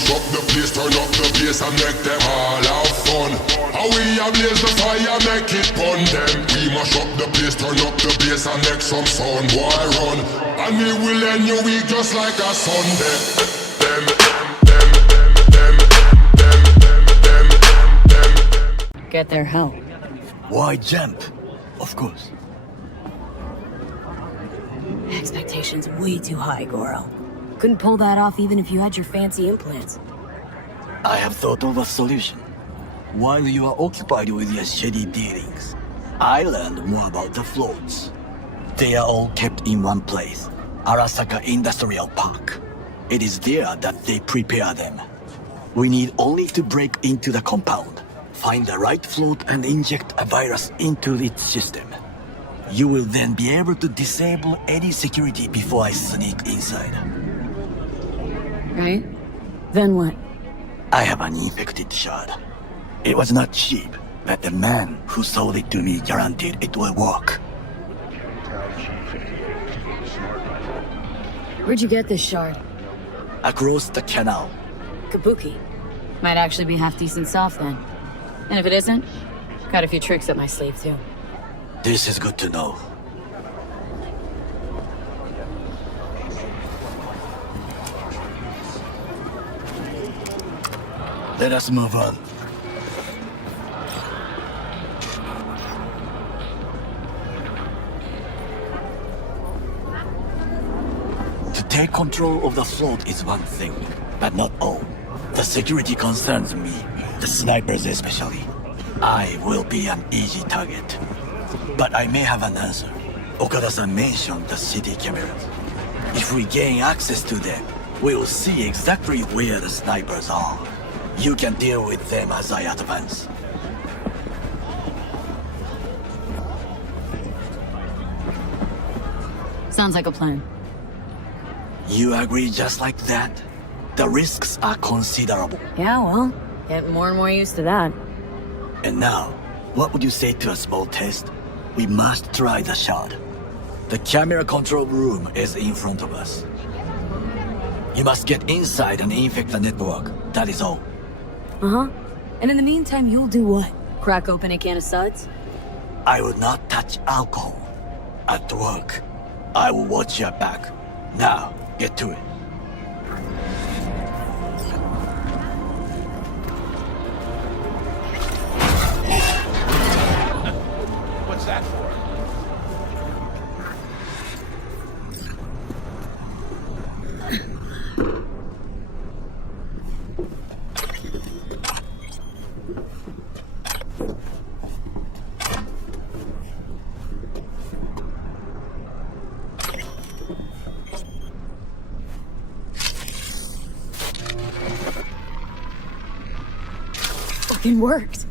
mash up the place, turn up the bass and make them all have fun. How we ablaze the fire, make it pun them. We mash up the place, turn up the bass and make some sound, boy run. And we will end your week just like a Sunday. Get there how? Why jump? Of course. Expectations way too high, Goro. Couldn't pull that off even if you had your fancy implants. I have thought of a solution. While you are occupied with your shady dealings, I learned more about the floats. They are all kept in one place, Arasaka Industrial Park. It is there that they prepare them. We need only to break into the compound, find the right float and inject a virus into its system. You will then be able to disable any security before I sneak inside. Right? Then what? I have an infected shard. It was not cheap, but the man who sold it to me guaranteed it will work. Where'd you get this shard? Across the canal. Kabuki. Might actually be half decent soft then. And if it isn't, got a few tricks up my sleeve too. This is good to know. Let us move on. To take control of the float is one thing, but not all. The security concerns me, the snipers especially. I will be an easy target. But I may have an answer. Okada-san mentioned the city cameras. If we gain access to them, we will see exactly where the snipers are. You can deal with them as I advance. Sounds like a plan. You agree just like that? The risks are considerable. Yeah, well, get more and more used to that. And now, what would you say to a small test? We must try the shard. The camera control room is in front of us. You must get inside and infect the network. That is all. Uh-huh. And in the meantime, you'll do what? Crack open a can of suds? I will not touch alcohol. At work, I will watch your back. Now, get to it. What's that for? Fucking worked.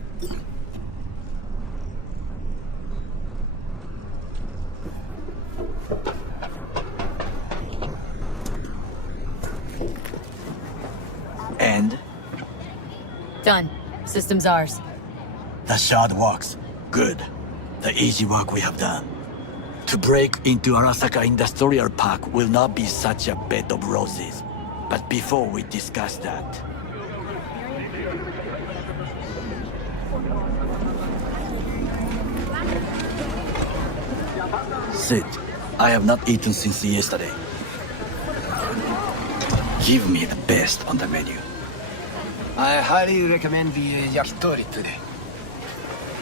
And? Done. System's ours. The shard works. Good. The easy work we have done. To break into Arasaka Industrial Park will not be such a bed of roses. But before we discuss that... Sit. I have not eaten since yesterday. Give me the best on the menu. I highly recommend the yakitori today.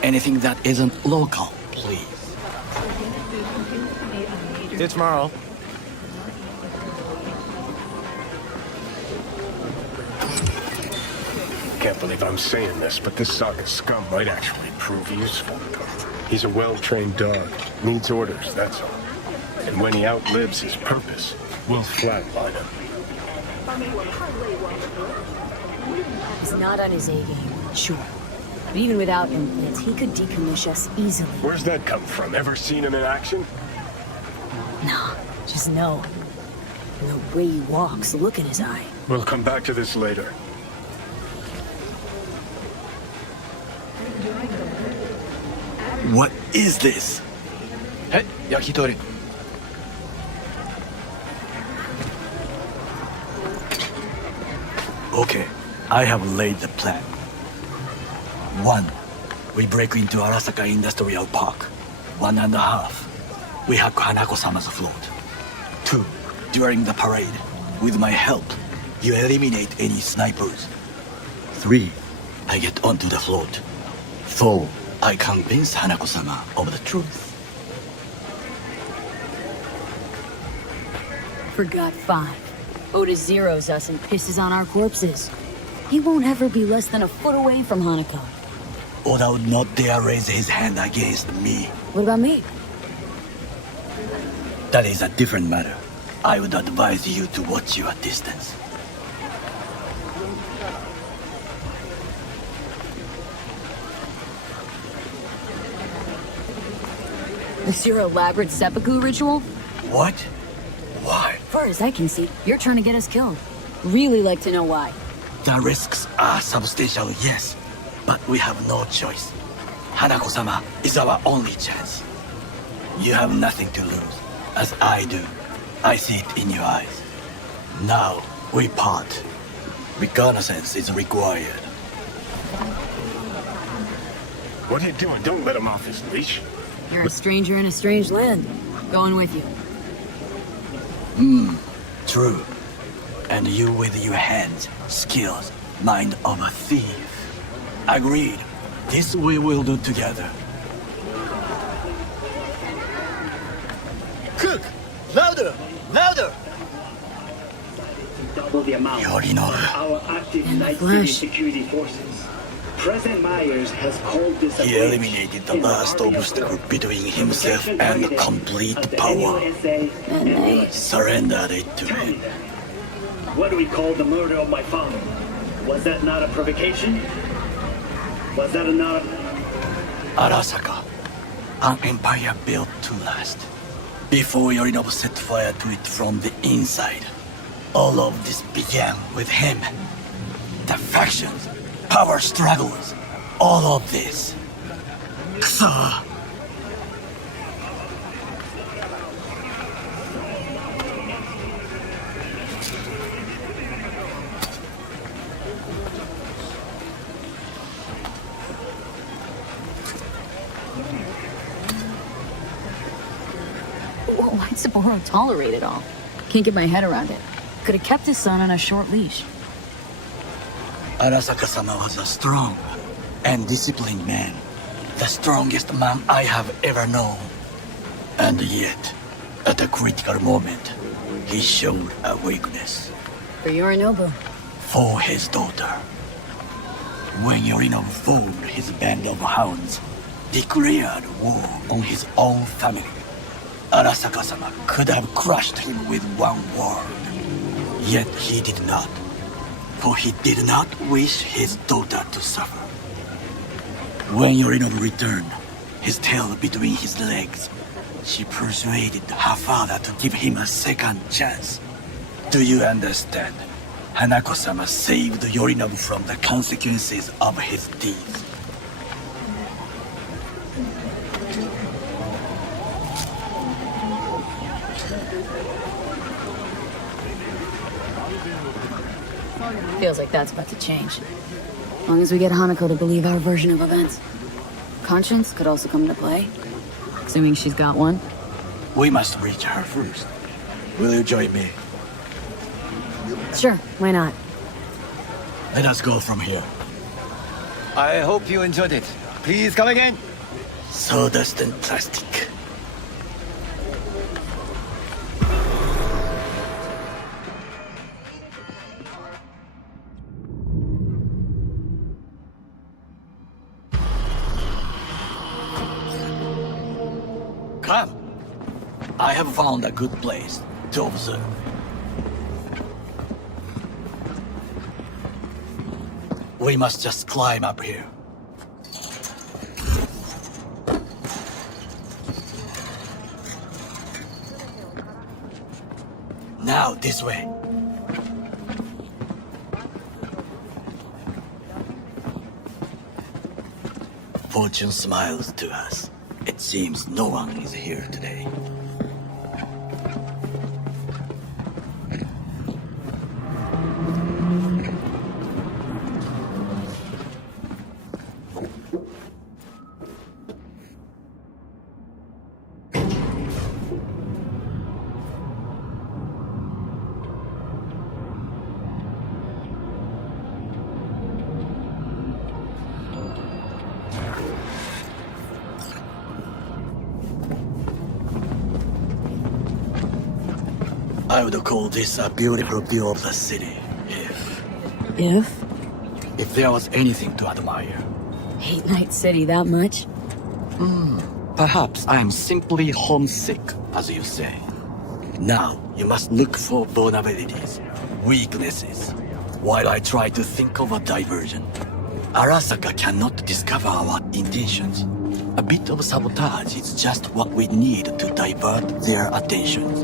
Anything that isn't local, please. See you tomorrow. Can't believe I'm saying this, but this Saga scum might actually prove useful. He's a well-trained dog. Needs orders, that's all. And when he outlives his purpose, we'll flatline him. He's not on his A game, sure. But even without implants, he could decommission us easily. Where's that come from? Ever seen him in action? No, just no. And the way he walks, look in his eye. We'll come back to this later. What is this? Hey, yakitori. Okay, I have laid the plan. 1. We break into Arasaka Industrial Park. 1.5. We hack Hanako-sama's float. 2. During the parade, with my help, you eliminate any snipers. 3. I get onto the float. 4. I convince Hanako-sama of the truth. Forgot 5. Otis zeroes us and pisses on our corpses. He won't ever be less than a foot away from Hanako. Oda would not dare raise his hand against me. What about me? That is a different matter. I would advise you to watch your distance. Is your elaborate seppuku ritual? What? Why? Far as I can see, you're trying to get us killed. Really like to know why. The risks are substantial, yes. But we have no choice. Hanako-sama is our only chance. You have nothing to lose, as I do. I see it in your eyes. Now, we part. Reconnaissance is required. What are you doing? Don't let him off his leash. You're a stranger in a strange land. Going with you. True. And you with your hands, skills, mind of a thief. Agreed. This we will do together. Cook! Louder! Louder! Double the amount Yorinobu. of our active In the Night City flesh. security forces. President Myers has called this a He breach eliminated the in last army obstacle of between himself protection and targeted complete at the power. NUSA and the- Surrendered it to Tell me him. then, what do we call the murder of my father? Was that not a provocation? Was that not a... Arasaka, an empire built to last. Before Yorinobu set fire to it from the inside, all of this began with him. The factions, power struggles, all of this. Kusa! Why'd Sapporo tolerate it all? Can't get my head around it. Could have kept his son on a short leash. Arasaka-sama was a strong and disciplined man. The strongest man I have ever known. And yet, at a critical moment, he showed a weakness For Yorinobu. for his daughter. When Yorinobu formed his band of hounds, declared war on his own family, Arasaka-sama could have crushed him with one word. Yet he did not, for he did not wish his daughter to suffer. When Yorinobu returned, his tail between his legs, she persuaded her father to give him a second chance. Do you understand? Hanako-sama saved Yorinobu from the consequences of his deeds. Feels like that's about to change. As long as we get Hanako to believe our version of events. Conscience could also come into play. Assuming she's got one. We must reach her first. Will you join me? Sure, why not? Let us go from here. I hope you enjoyed it. Please come again. Sawdust and plastic. Come. I have found a good place to observe. We must just climb up here. Now, this way. Fortune smiles to us. It seems no one is here today. I would call this a beautiful view of the city. If there was anything to admire. Hate Night City that much? Perhaps I am simply homesick, as you say. Now, you must look for vulnerabilities, weaknesses, while I try to think of a diversion. Arasaka cannot discover our intentions. A bit of sabotage is just what we need to divert their attentions.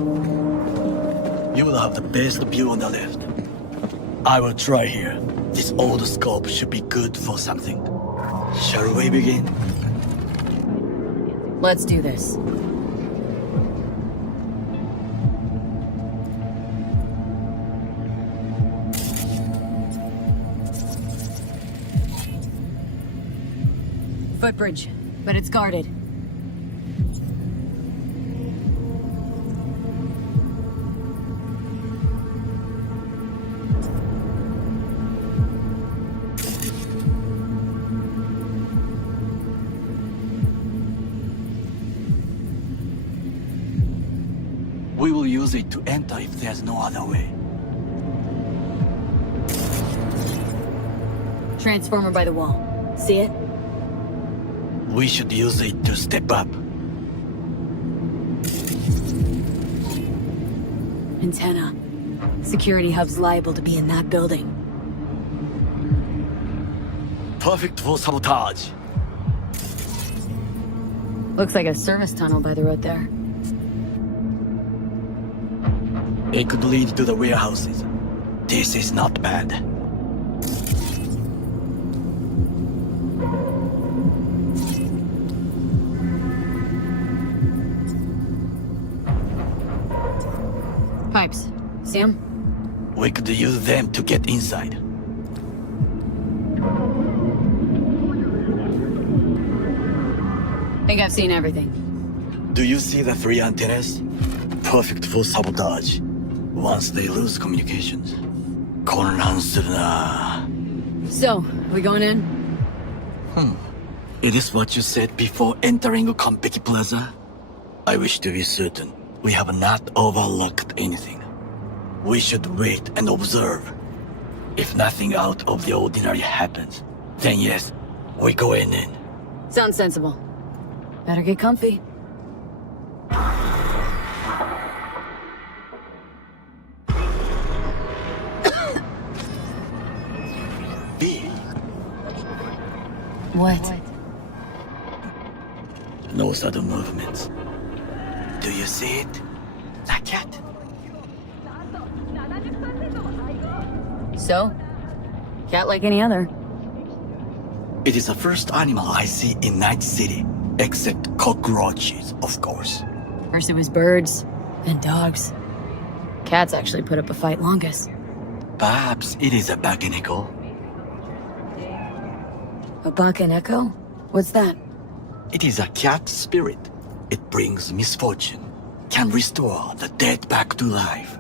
You will have the best view on the left. I will try here. This old scope should be good for something. Shall we begin? Let's do this. Footbridge, but it's guarded. We will use it to enter if there's no other way. Transformer by the wall. See it? We should use it to step up. Antenna. Security hub's liable to be in that building. Perfect for sabotage. Looks like a service tunnel by the road there. It could lead to the warehouses. This is not bad. Pipes. See 'em? We could use them to get inside. Think I've seen everything. Do you see the 3 antennas? Perfect for sabotage. Once they lose communications.混乱するな. So, we going in? It is what you said before entering Konpeki Plaza. I wish to be certain we have not overlooked anything. We should wait and observe. If nothing out of the ordinary happens, then yes, we go in. Sounds sensible. Better get comfy. B. What? No sudden movements. Do you see it? The cat. So? Cat like any other. It is the first animal I see in Night City, except cockroaches, of course. First it was birds, then dogs. Cats actually put up a fight longest. Perhaps it is a bakeneko. A bakaneko? What's that? It is a cat spirit. It brings misfortune, can restore the dead back to life.